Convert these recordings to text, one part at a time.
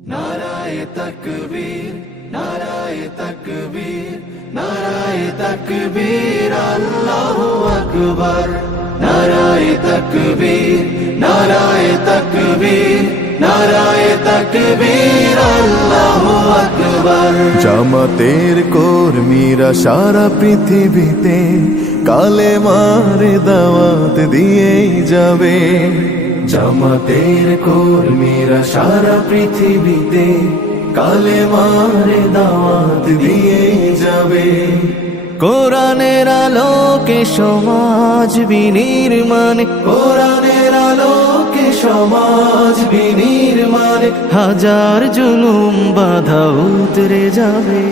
নারায়ে তাকবীর, নারায়ে তাকবীর, নারায়ে তাকবীর, আল্লাহু আকবার। নারায়ে তাকবীর, নারায়ে তাকবীর, নারায়ে তাকবীর, আল্লাহু আকবার। জামাতের কর্মীরা সারা পৃথিবীতে কালেমার দাওয়াত দিয়েই যাবে। জামাতের কর্মীরা সারা পৃথিবীতে কালেমার দাওয়াত দিয়ে যাবে। কোরআনের আলোকে সমাজ বিনির্মাণ, কোরআনের আলোকে সমাজ বিনির্মাণ, হাজার জুলুম বাধা উতরে যাবে।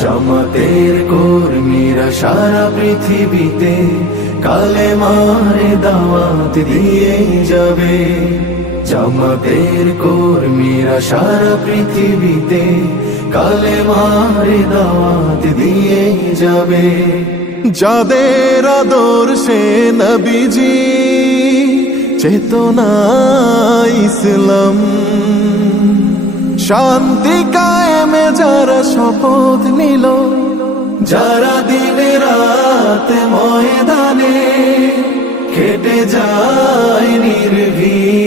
জামাতের কর্মীরা সারা পৃথিবীতে কালেমার দাওয়াত দিয়ে যাবে। জামাতের কর্মীরা সারা পৃথিবীতে কালেমার দাওয়াত দিয়ে যাবে। যাদের আদর্শে নবীজি চেতনা ইসলাম, শান্তি কায়েমে যারা শপথ নিল, যারা দিনে রাতে ময়দানে খেটে যায় নির্ভীক,